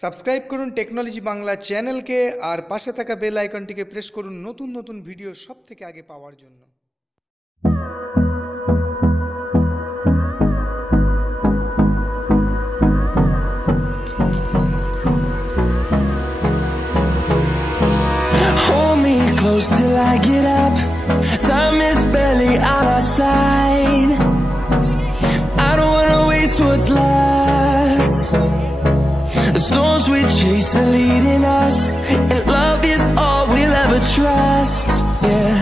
Subscribe করুন technology Bangla চ্যানেলকে আর পাশে থাকা বেল আইকনটিকে প্রেস করুন নতুন নতুন ভিডিও সবথেকে আগে পাওয়ার জন্য। Hold me close till I get up. Time is barely on our side. I don't wanna waste what's left. The storms we chase are leading us, and love is all we'll ever trust. Yeah,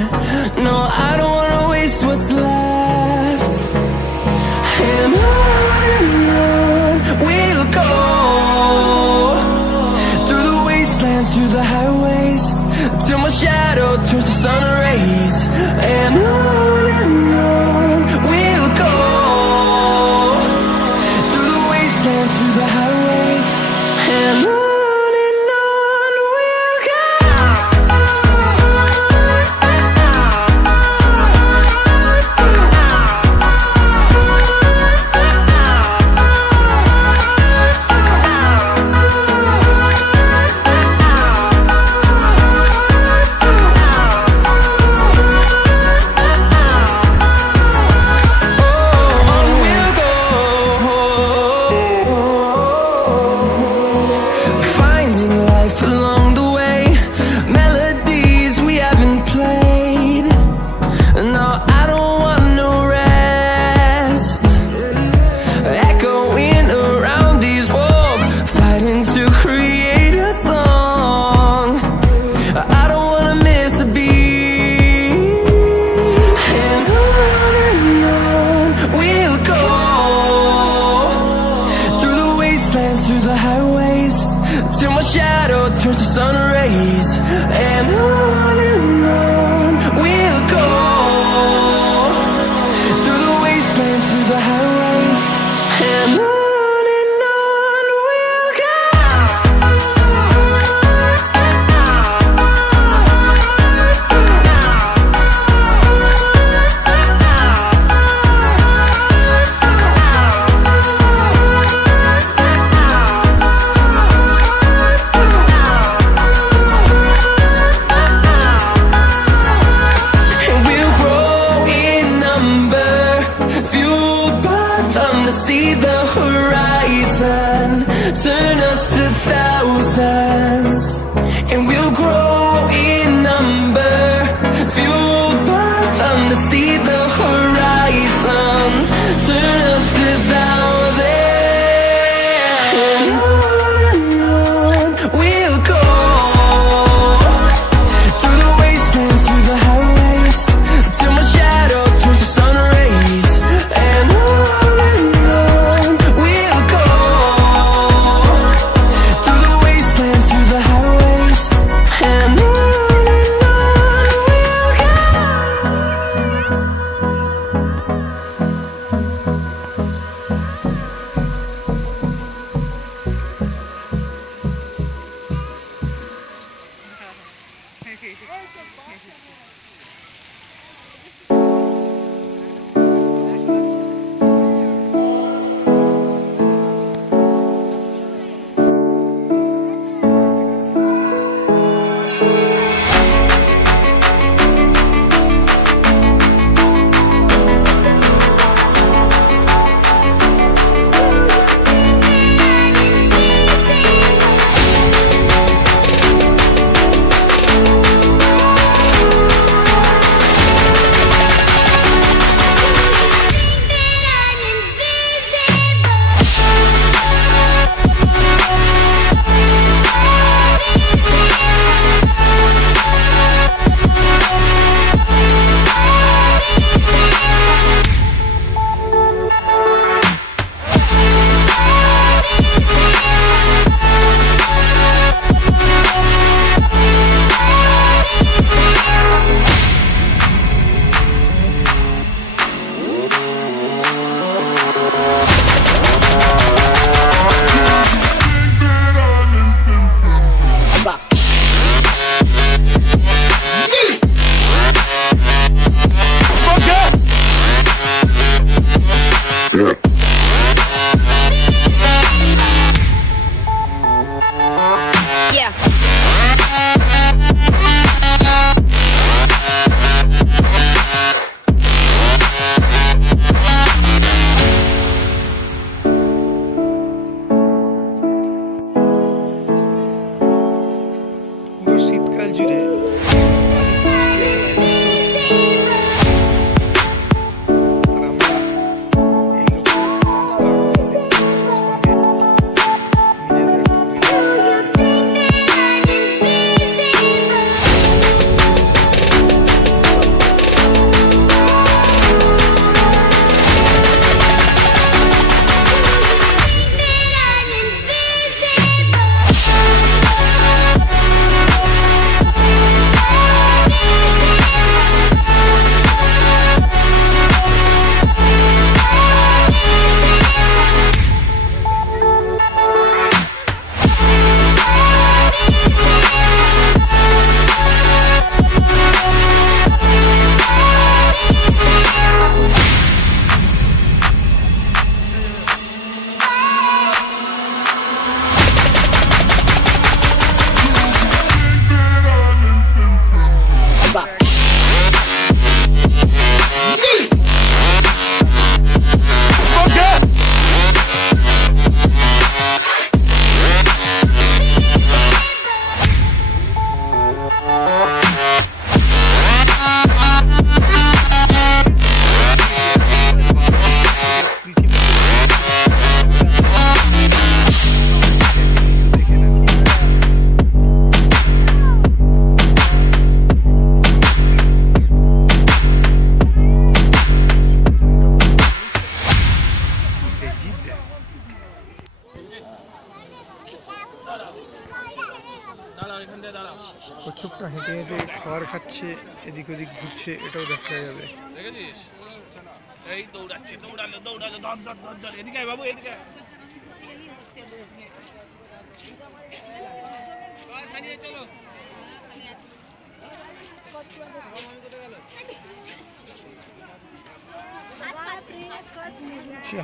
no, I don't wanna waste what's left. And on we'll go, through the wastelands, through the highways, till my shadow turns to sun rays. And on we'll go, through the wastelands, through the highways, and on we'll go. Finding life along the way, melodies we haven't played. No, I don't want no rest. Echoing around these walls, fighting to create a song. I don't wanna miss a beat. And on we'll go, through the wastelands, through the highways, till my shadow turns to sun rays. And on we'll go, through the wastelands, through the highways, and on we'll go. And we'll grow in number, fueled by them to see the horizon, turn us to thousands. And we'll grow in number, fueled by them to see the horizon, turn us to thousands. And on we'll go, through the wastelands, through the highways, till my shadow turns to sun rays. And on we'll go, কচ্ছপটা হেঁটে হেঁটে খাবার খাচ্ছে, এদিক ওদিক ঘুরছে, এটাও দেখা যাবে। দেখেছিস? এই দৌড়াচ্ছে, দৌড়ালো দৌড়ালো, ধর ধর ধর ধর, এদিকে আয় বাবু, এদিকে আয়। চলো আচ্ছা।